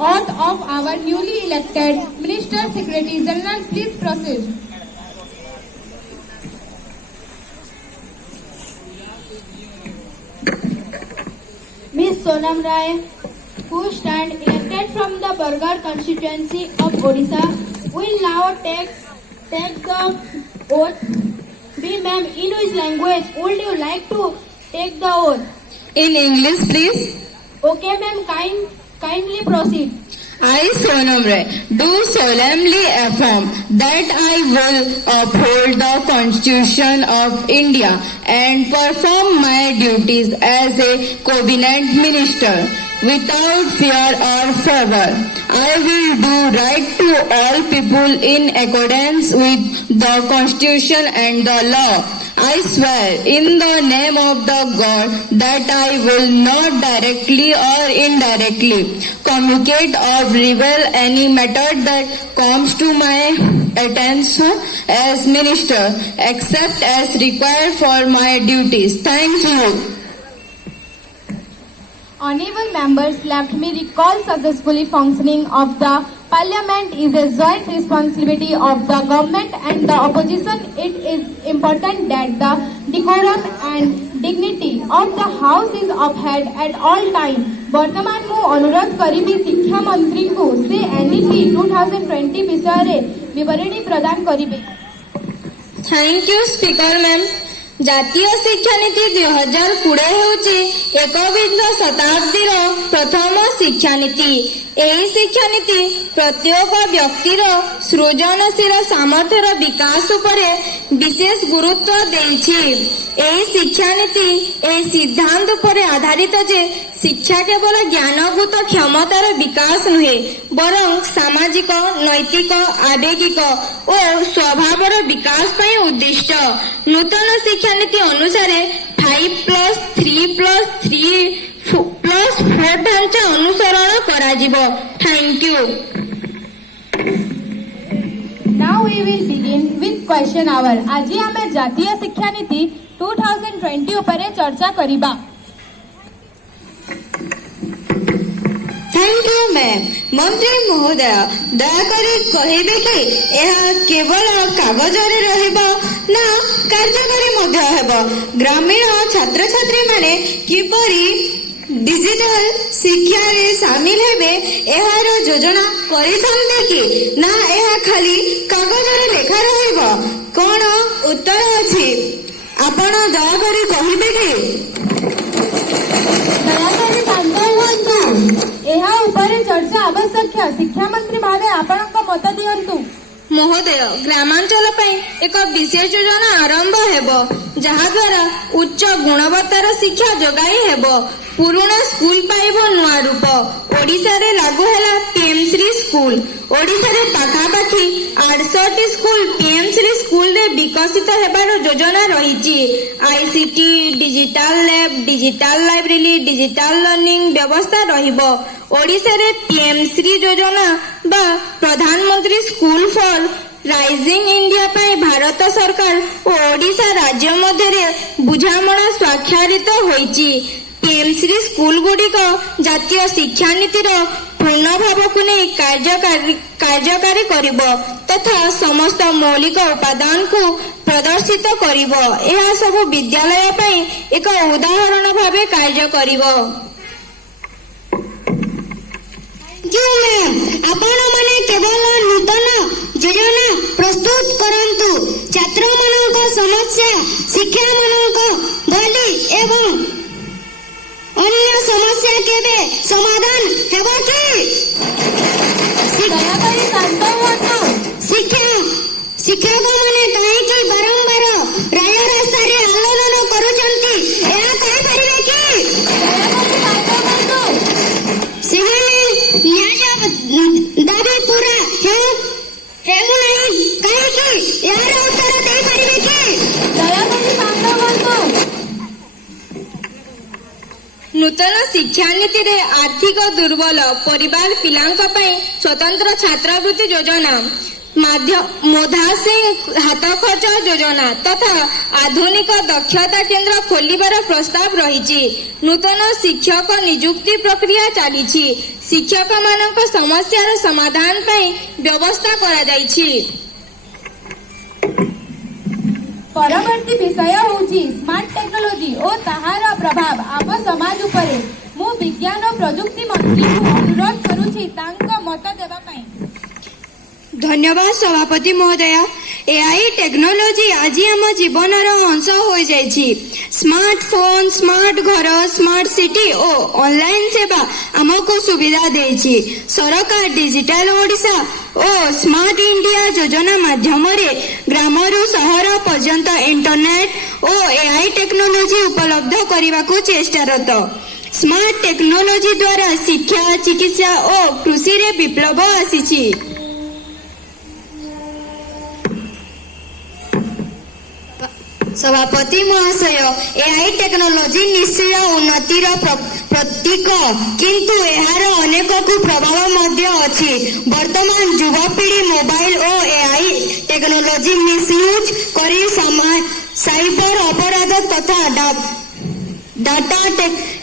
oath of our newly elected Minister Secretary General. Please proceed. Ms. Sonam Rai, who stand elected from the Bargarh constituency of Odisha, will now take the oath. Be ma'am, in which language would you like to take the oath? In English, please. Okay, ma'am. Kindly proceed. I, Sonam Rai, do solemnly affirm that I will uphold the Constitution of India and perform my duties as a cabinet minister without fear or favor. I will do right to all people in accordance with the Constitution and the law. I swear in the name of the God that I will not directly or indirectly communicate or reveal any matter that comes to my attention as minister except as required for my duties. Thank you. Honorable members, let me recall successfully functioning of the Parliament is a joint responsibility of the government and the opposition. It is important that the decorum and dignity of the House is upheld at all times. वर्तमान मु अनुरोध करिबी शिक्षा मंत्री को से NEP 2020 विषय विवरणी प्रदान करिबे. Thank you speaker ma'am. ଜାତୀୟ ଶିକ୍ଷାନୀତି 2020 ହେଉଛି ଏକବିଂଶ ଶତାବ୍ଦୀର ପ୍ରଥମ ଶିକ୍ଷାନୀତି। ଏହି ଶିକ୍ଷାନୀତି ପ୍ରତ୍ୟେକ ବ୍ୟକ୍ତିର ସୃଜନଶୀଳ ସାମର୍ଥ୍ୟର ବିକାଶ ଉପରେ ବିଶେଷ ଗୁରୁତ୍ୱ ଦେଇଛି। ଏହି ଶିକ୍ଷାନୀତି ଏହି ସିଦ୍ଧାନ୍ତ ଉପରେ ଆଧାରିତ ଯେ ଶିକ୍ଷା କେବଳ ଜ୍ଞାନଭୂତ କ୍ଷମତାର ବିକାଶ ନୁହେଁ ବରଂ ସାମାଜିକ, ନୈତିକ, ଆବେଗିକ ଓ ସ୍ୱଭାବର ବିକାଶ ପାଇଁ ଉଦ୍ଦିଷ୍ଟ। ନୂତନ ଶିକ୍ଷାନୀତି ଅନୁସାରେ 5+3+3+4 ଢାଞ୍ଚା ଅନୁସରଣ କରାଯିବ। Thank you. Now we will begin with question hour. ଆଜି ଆମେ ଜାତୀୟ ଶିକ୍ଷାନୀତି 2020 ଉପରେ ଚର୍ଚ୍ଚା କରିବା। Thank you ma'am. मंत्री महोदय दयाकरी कहबे कि यह केवल कागजरे रहबो ना कार्यकारी मध्य हेबो? ग्रामीण छात्र छात्री माने किपरि डिजिटल शिक्षा रे शामिल हेबे एहार योजना करिसंते कि ना एहा खाली कागजरे लेखा रहबो? कोन उत्तर अछि आपण दयाकरी कहबे कि? ଦୟାକରି ଶାନ୍ତ ହୁଅନ୍ତୁ। ଏହା ଉପରେ ଚର୍ଚ୍ଚା ଆବଶ୍ୟକ। ଶିକ୍ଷା ମନ୍ତ୍ରୀ ଭାବେ ଆପଣଙ୍କ ମତ ଦିଅନ୍ତୁ। ମହୋଦୟ, ଗ୍ରାମାଞ୍ଚଳ ପାଇଁ ଏକ ବିଶେଷ ଯୋଜନା ଆରମ୍ଭ ହେବ ଯାହାଦ୍ୱାରା ଉଚ୍ଚ ଗୁଣବତ୍ତାର ଶିକ୍ଷା ଯୋଗାଇ ହେବ। ପୁରୁଣା ସ୍କୁଲ ପାଇବ ନୂଆ ରୂପ। ଓଡ଼ିଶାରେ ଲାଗୁ ହେଲା ପିଏମ୍ ଶ୍ରୀ ସ୍କୁଲ। ଓଡ଼ିଶାରେ ପାଖାପାଖି 68 ସ୍କୁଲ ପିଏମ୍ ଶ୍ରୀ ସ୍କୁଲରେ ବିକଶିତ ହେବାର ଯୋଜନା ରହିଛି। ICT, digital lab, digital library, digital learning ବ୍ୟବସ୍ଥା ରହିବ। ଓଡ଼ିଶାରେ ପିଏମ୍ ଶ୍ରୀ ଯୋଜନା ବା ପ୍ରଧାନମନ୍ତ୍ରୀ ସ୍କୁଲ ଫର ରାଇଜିଂ ଇଣ୍ଡିଆ ପାଇଁ ଭାରତ ସରକାର ଓ ଓଡ଼ିଶା ରାଜ୍ୟ ମଧ୍ୟରେ ବୁଝାମଣା ସ୍ୱାକ୍ଷରିତ ହୋଇଛି। ପିଏମ୍ ଶ୍ରୀ ସ୍କୁଲ ଗୁଡ଼ିକ ଜାତୀୟ ଶିକ୍ଷାନୀତିର ପୂର୍ଣ୍ଣ ଭାବକୁ ନେଇ କାର୍ଯ୍ୟକାରୀ କରିବ ତଥା ସମସ୍ତ ମୌଳିକ ଉପାଦାନକୁ ପ୍ରଦର୍ଶିତ କରିବ। ଏହା ସବୁ ବିଦ୍ୟାଳୟ ପାଇଁ ଏକ ଉଦାହରଣ ଭାବେ କାର୍ଯ୍ୟ କରିବ। ଆପଣ ମାନେ କେବଳ ନୂତନ ଯୋଜନା ପ୍ରସ୍ତୁତ କରନ୍ତୁ। ଛାତ୍ରମାନଙ୍କ ସମସ୍ୟା, ଶିକ୍ଷାମାନଙ୍କ ଭଳି ଏବଂ ଅନ୍ୟ ସମସ୍ୟା କେବେ ସମାଧାନ ହେବ କି? ଦୟାକରି ଶାନ୍ତ ହୁଅନ୍ତୁ। ଶିକ୍ଷକମାନେ କାହିଁକି ବାରମ୍ବାର ରାୟ ରାସ୍ତାରେ ଆନ୍ଦୋଳନ କରୁଛନ୍ତି ଏହା କହିପାରିବେ କି? ଦୟାକରି ଶାନ୍ତ ହୁଅନ୍ତୁ। ସେମାନେ ନ୍ୟାୟ ଦାବି ପୁରା ହେଉନାହିଁ କାହିଁକି ଏହାର ଉତ୍ତର ଦେଇପାରିବେ କି? ଦୟାକରି ଶାନ୍ତ ହୁଅନ୍ତୁ। ନୂତନ ଶିକ୍ଷାନୀତିରେ ଆର୍ଥିକ ଦୁର୍ବଳ ପରିବାର ପିଲାଙ୍କ ପାଇଁ ସ୍ୱତନ୍ତ୍ର ଛାତ୍ରବୃତ୍ତି ଯୋଜନା, ମୋଧା ସିଂ ହାତ ଖର୍ଚ୍ଚ ଯୋଜନା ତଥା ଆଧୁନିକ ଦକ୍ଷତା କେନ୍ଦ୍ର ଖୋଲିବାର ପ୍ରସ୍ତାବ ରହିଛି। ନୂତନ ଶିକ୍ଷକ ନିଯୁକ୍ତି ପ୍ରକ୍ରିୟା ଚାଲିଛି। ଶିକ୍ଷକମାନଙ୍କ ସମସ୍ୟାର ସମାଧାନ ପାଇଁ ବ୍ୟବସ୍ଥା କରାଯାଇଛି। ପରବର୍ତ୍ତୀ ବିଷୟ ହେଉଛି ସ୍ମାର୍ଟ ଟେକ୍ନୋଲୋଜି ଓ ତାହାର ପ୍ରଭାବ ଆମ ସମାଜ ଉପରେ। ମୁଁ ବିଜ୍ଞାନ ଓ ପ୍ରଯୁକ୍ତି ମନ୍ତ୍ରୀଙ୍କୁ ଅନୁରୋଧ କରୁଛି ତାଙ୍କ ମତ ଦେବା ପାଇଁ। ଧନ୍ୟବାଦ ସଭାପତି ମହୋଦୟ। ଏଆଇ ଟେକ୍ନୋଲୋଜି ଆଜି ଆମ ଜୀବନର ଅଂଶ ହୋଇଯାଇଛି। ସ୍ମାର୍ଟଫୋନ, ସ୍ମାର୍ଟ ଘର, ସ୍ମାର୍ଟ ସିଟି ଓ ଅନଲାଇନ ସେବା ଆମକୁ ସୁବିଧା ଦେଇଛି। ସରକାର ଡିଜିଟାଲ ଓଡ଼ିଶା ଓ ସ୍ମାର୍ଟ ଇଣ୍ଡିଆ ଯୋଜନା ମାଧ୍ୟମରେ ଗ୍ରାମରୁ ସହର ପର୍ଯ୍ୟନ୍ତ ଇଣ୍ଟରନେଟ ଓ ଏଆଇ ଟେକ୍ନୋଲୋଜି ଉପଲବ୍ଧ କରିବାକୁ ଚେଷ୍ଟାରତ। ସ୍ମାର୍ଟ ଟେକ୍ନୋଲୋଜି ଦ୍ୱାରା ଶିକ୍ଷା, ଚିକିତ୍ସା ଓ କୃଷିରେ ବିପ୍ଳବ ଆସିଛି। ସଭାପତି ମହାଶୟ, ଏଆଇ ଟେକ୍ନୋଲୋଜି ନିଶ୍ଚୟ ଉନ୍ନତିର ପ୍ରତୀକ, କିନ୍ତୁ ଏହାର ଅନେକ କୁପ୍ରଭାବ ମଧ୍ୟ ଅଛି। ବର୍ତ୍ତମାନ ଯୁବପିଢ଼ି ମୋବାଇଲ ଓ ଏଆଇ ଟେକ୍ନୋଲୋଜି ମିସୟୁଜ କରି ସାଇବର ଅପରାଧ ତଥା ଡାଟା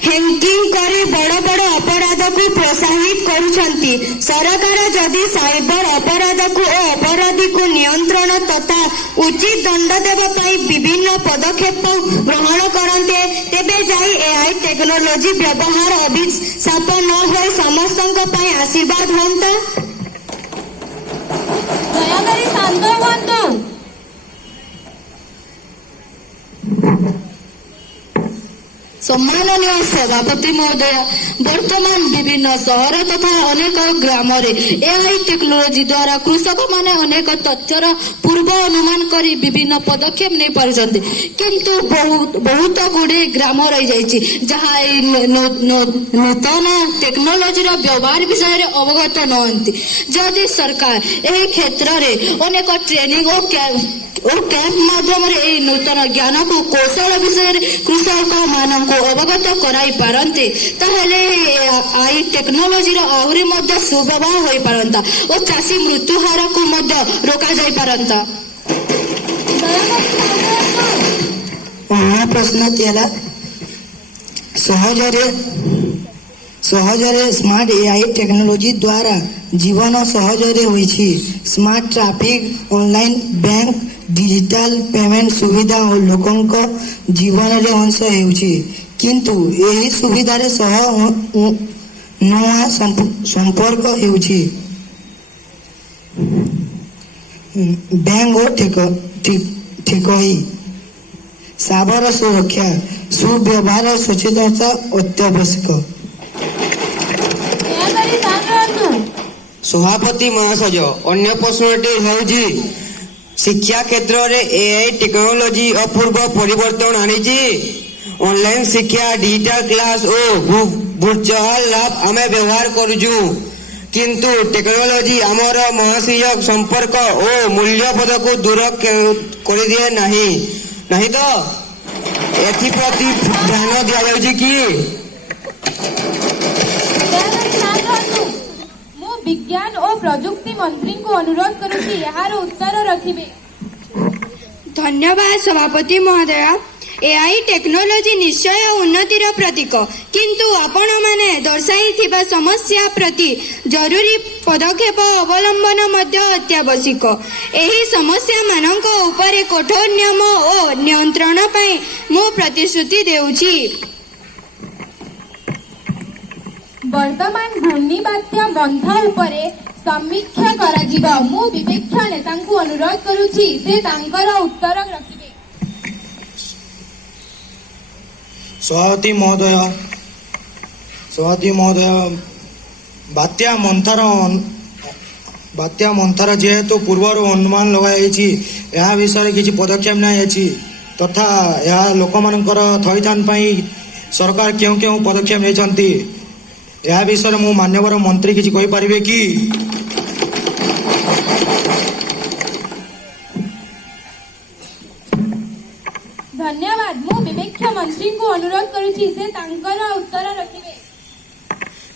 ହ୍ୟାକିଂ କରି ବଡ଼ ବଡ଼ ଅପରାଧକୁ ପ୍ରୋତ୍ସାହିତ କରୁଛନ୍ତି। ସରକାର ଯଦି ସାଇବର ଅପରାଧକୁ ଓ ଅପରାଧୀକୁ ନିୟନ୍ତ୍ରଣ ତଥା ଉଚିତ ଦଣ୍ଡ ଦେବା ପାଇଁ ବିଭିନ୍ନ ପଦକ୍ଷେପ ଗ୍ରହଣ କରନ୍ତେ, ତେବେ ଯାଇ ଏଆଇ ଟେକ୍ନୋଲୋଜି ବ୍ୟବହାର ଅଭିଶାପ ନ ହୋଇ ସମସ୍ତଙ୍କ ପାଇଁ ଆଶୀର୍ବାଦ ହୁଅନ୍ତା। ଦୟାକରି ଶାନ୍ତ ହୁଅନ୍ତୁ। ସମ୍ମାନନୀୟ ସଭାପତି ମହୋଦୟ, ବର୍ତ୍ତମାନ ବିଭିନ୍ନ ସହର ତଥା ଅନେକ ଗ୍ରାମରେ ଏଆଇ ଟେକ୍ନୋଲୋଜି ଦ୍ୱାରା କୃଷକମାନେ ଅନେକ ତଥ୍ୟର ପୂର୍ବ ଅନୁମାନ କରି ବିଭିନ୍ନ ପଦକ୍ଷେପ ନେଇପାରୁଛନ୍ତି, କିନ୍ତୁ ବହୁତ ଗୁଡ଼ିଏ ଗ୍ରାମ ରହିଯାଇଛି ଯାହା ଏହି ନୂତନ ଟେକ୍ନୋଲୋଜିର ବ୍ୟବହାର ବିଷୟରେ ଅବଗତ ନୁହନ୍ତି। ଯଦି ସରକାର ଏହି କ୍ଷେତ୍ରରେ ଅନେକ ଟ୍ରେନିଂ ଓ କ୍ୟାମ୍ପ ମାଧ୍ୟମରେ ଏହି ନୂତନ ଜ୍ଞାନକୁ କୌଶଳ ବିଷୟରେ କୃଷକମାନଙ୍କୁ ଅବଗତ କରାଇ ପାରନ୍ତି, ତାହେଲେ ଏଆଇ ଟେକ୍ନୋଲୋଜିର ଆହୁରି ମଧ୍ୟ ସୁବ୍ୟବହାର ହୋଇପାରନ୍ତା ଓ ଚାଷୀ ମୃତ୍ୟୁ ହାରକୁ ମଧ୍ୟ ରୋକାଯାଇ ପାରନ୍ତା। ପ୍ରଶ୍ନ ଥିଲା ସହଜରେ ସ୍ମାର୍ଟ ଏଆଇ ଟେକ୍ନୋଲୋଜି ଦ୍ୱାରା ଜୀବନ ସହଜରେ ହୋଇଛି। Smart traffic, online bank, digital payment ସୁବିଧା ଓ ଲୋକଙ୍କ ଜୀବନରେ ଅଂଶ ହେଉଛି, କିନ୍ତୁ ଏହି ସୁବିଧାରେ ସହ ନୂଆ ସମ୍ପର୍କ ହେଉଛି। ବ୍ୟାଙ୍କ ଓ ଠକେଇ, ସାଇବର ସୁରକ୍ଷା, ସୁବ୍ୟବହାର ସଚେତନତା ଅତ୍ୟାବଶ୍ୟକ। ସଭାପତି ମହାଶୟ, ଅନ୍ୟ ପ୍ରଶ୍ନଟି ହେଉଛି ଶିକ୍ଷା କ୍ଷେତ୍ରରେ ଏଆଇ ଟେକ୍ନୋଲୋଜି ଅପୂର୍ବ ପରିବର୍ତ୍ତନ ଆଣିଛି। ଅନଲାଇନ ଶିକ୍ଷା, ଡିଜିଟାଲ କ୍ଲାସ ଓ ଭର୍ଚୁଆଲ ଲ୍ୟାବ ଆମେ ବ୍ୟବହାର କରୁଛୁ, କିନ୍ତୁ ଟେକ୍ନୋଲୋଜି ଆମର ମାନସିକ ସମ୍ପର୍କ ଓ ମୂଲ୍ୟବୋଧକୁ ଦୂର କରିଦିଏ ନାହିଁ ତ? ଏଥିପ୍ରତି ଧ୍ୟାନ ଦିଆଯାଉଛି କି? ବିଜ୍ଞାନ ଓ ପ୍ରଯୁକ୍ତି ମନ୍ତ୍ରୀଙ୍କୁ ଅନୁରୋଧ କରୁଛି ଏହାର ଉତ୍ତର ରଖିବେ। ଧନ୍ୟବାଦ ସଭାପତି ମହୋଦୟ। ଏଆଇ ଟେକ୍ନୋଲୋଜି ନିଶ୍ଚୟ ଉନ୍ନତିର ପ୍ରତୀକ, କିନ୍ତୁ ଆପଣମାନେ ଦର୍ଶାଇଥିବା ସମସ୍ୟା ପ୍ରତି ଜରୁରୀ ପଦକ୍ଷେପ ଅବଲମ୍ବନ ମଧ୍ୟ ଅତ୍ୟାବଶ୍ୟକ। ଏହି ସମସ୍ୟାମାନଙ୍କ ଉପରେ କଠୋର ନିୟମ ଓ ନିୟନ୍ତ୍ରଣ ପାଇଁ ମୁଁ ପ୍ରତିଶ୍ରୁତି ଦେଉଛି। ବର୍ତ୍ତମାନ ଘୂର୍ଣ୍ଣିବାତ୍ୟା ମନ୍ଥା ଉପରେ ସମୀକ୍ଷା କରାଯିବ। ମୁଁ ବିପକ୍ଷ ନେତାଙ୍କୁ ଅନୁରୋଧ କରୁଛି ସେ ତାଙ୍କର ଉତ୍ତର ରଖିବେ। ସଭାପତି ମହୋଦୟ, ବାତ୍ୟା ମନ୍ଥାର ଯେହେତୁ ପୂର୍ବରୁ ଅନୁମାନ ଲଗାଯାଇଛି, ଏହା ବିଷୟରେ କିଛି ପଦକ୍ଷେପ ନିଆଯାଇଛି ତଥା ଏହା ଲୋକମାନଙ୍କର ଥଇଥାନ ପାଇଁ ସରକାର କେଉଁ କେଉଁ ପଦକ୍ଷେପ ନେଇଛନ୍ତି, ଏହା ବିଷୟରେ ମୁଁ ମାନ୍ୟବର ମନ୍ତ୍ରୀ କିଛି କହିପାରିବେ କି? ଧନ୍ୟବାଦ। ମୁଁ ବିପକ୍ଷ ମନ୍ତ୍ରୀଙ୍କୁ ଅନୁରୋଧ କରୁଛି ସେ ତାଙ୍କର ଉତ୍ତର ରଖିବେ।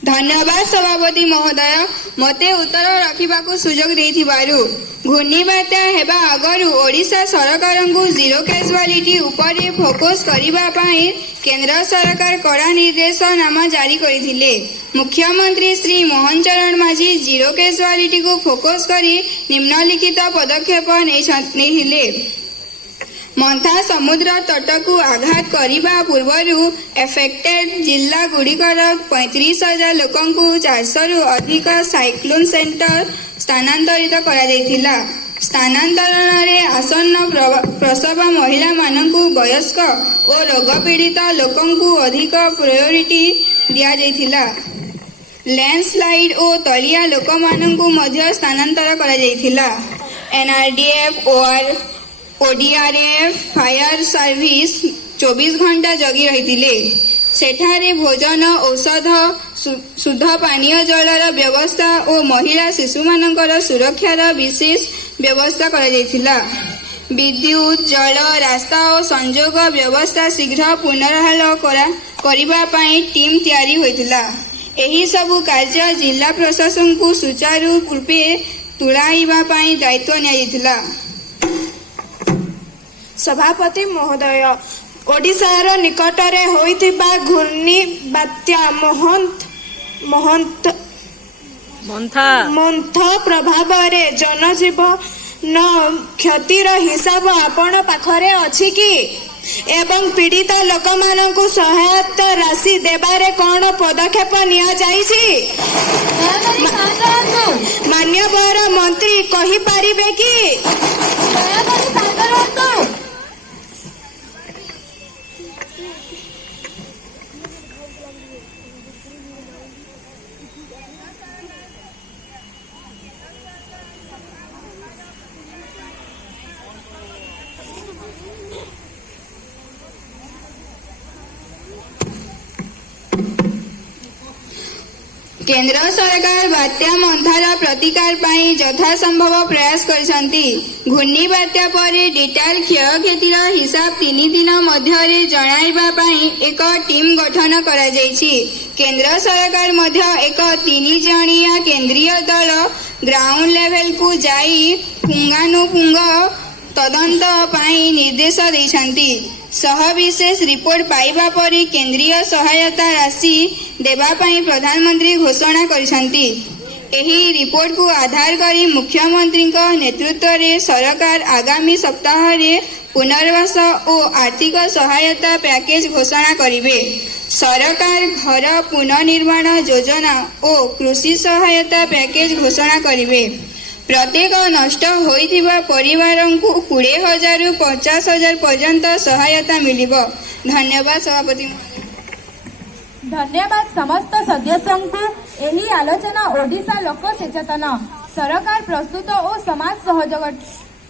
धन्यवाद सभापति महोदय मते उत्तर रखिबाकू सुजोग देथिबारु घूर्णिबात्या हेबा आगरु ओडिशा सरकारंकु जीरो कैजुआलिटी उपरे फोकस करिबा पई केंद्र सरकार कड़ा निर्देशनामा जारी करिथिले। मुख्यमंत्री श्री मोहन चरण माझी जीरो कैजुआलिटी को फोकस करी निम्नलिखित पदक्षेप नेहिले। मंथा समुद्र तट को आघात करने पूर्व एफेक्टेड जिला गुड़िकर 35,000 लोकंकु 400 रु अधिक साइक्लोन सेंटर स्थानांतरित करा जायथिला। स्थानांतरण रे आसन्न प्रसव महिला मानकु वयस्क और रोग पीड़ित लोकंकु अधिक प्रायोरिटी दिया जायथिला। लैंडस्लाइड और तलिया लोक मानकु मध्य स्थानांतर करा जायथिला। एनआरडीएफ और ओडीआरएफ फायर सर्विस 24 घंटा जगी रही। सेठारे भोजन औषध शुद्ध पानीय जलर व्यवस्था और महिला शिशु मानकर सुरक्षार विशेष व्यवस्था करा जायथिला। विद्युत जल रास्ता और संजोग व्यवस्था शीघ्र पुनर्हाल करिबा पई टीम तैयारी होइथिला। एही सबु कार्य जिला प्रशासन को सुचारू रूपे तुलाइबा पई दायित्व नियाजिथिला। सभापति महोदय ओडिशार निकटरे होइथिबा घूर्णी बात्या मंथ प्रभाव रे जनजीवन क्षतिर हिसाब आपण पाखरे अछि कि एवं पीड़ित लोक मानकु सहायता राशि देबारे कोन पदक्षेप निया जाईछि? मान्यवर मंत्री कहि पारिबे कि? केंद्र सरकार बात्या मंथार प्रतिकार पाई यथासंभव प्रयास करिसंती। घूर्णी बात्या परे डिटेल क्षयक्षतिर हिसाब 3 दिन मध्यरे जणाइबा पाई एक टीम गठन करा जायछि। केंद्र सरकार मध्य एक 3 जणिया केंद्रीय दल ग्राउंड लेवल को जाई पुंगानुपुंग तदंत पाई निर्देश दैछंती। सहविशेष रिपोर्ट पाइबा परे केंद्रीय सहायता राशि देबा पाई प्रधानमंत्री घोषणा करिसंती। एही रिपोर्ट को आधार करी मुख्यमंत्री नेतृत्व रे सरकार आगामी सप्ताह रे पुनर्वास और आर्थिक सहायता पैकेज घोषणा करिवे। सरकार घर पुनर्निर्माण योजना और कृषि सहायता पैकेज घोषणा करिवे। प्रत्येक नष्ट होइथिबा परिवारंकु 20,000 रु 50,000 पर्यंत सहायता मिलिबो। धन्यवाद सभापति। धन्यवाद समस्त सदस्यों। एही आलोचना ओडिशा लोक सचेतन सरकार प्रस्तुत और समाज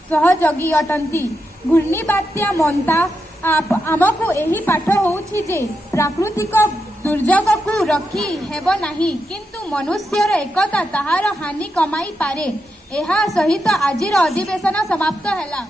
सहयोगी अटंती। घूर्णी बात्या मंथा आमको एही पाठ होउछि जे प्राकृतिक दुर्जोग को रखी हेबो नाही किंतु मनुष्यर एकता ताहार हानि कमाई पारे। एहा सहित आजिर अधिवेशन समाप्त हैला।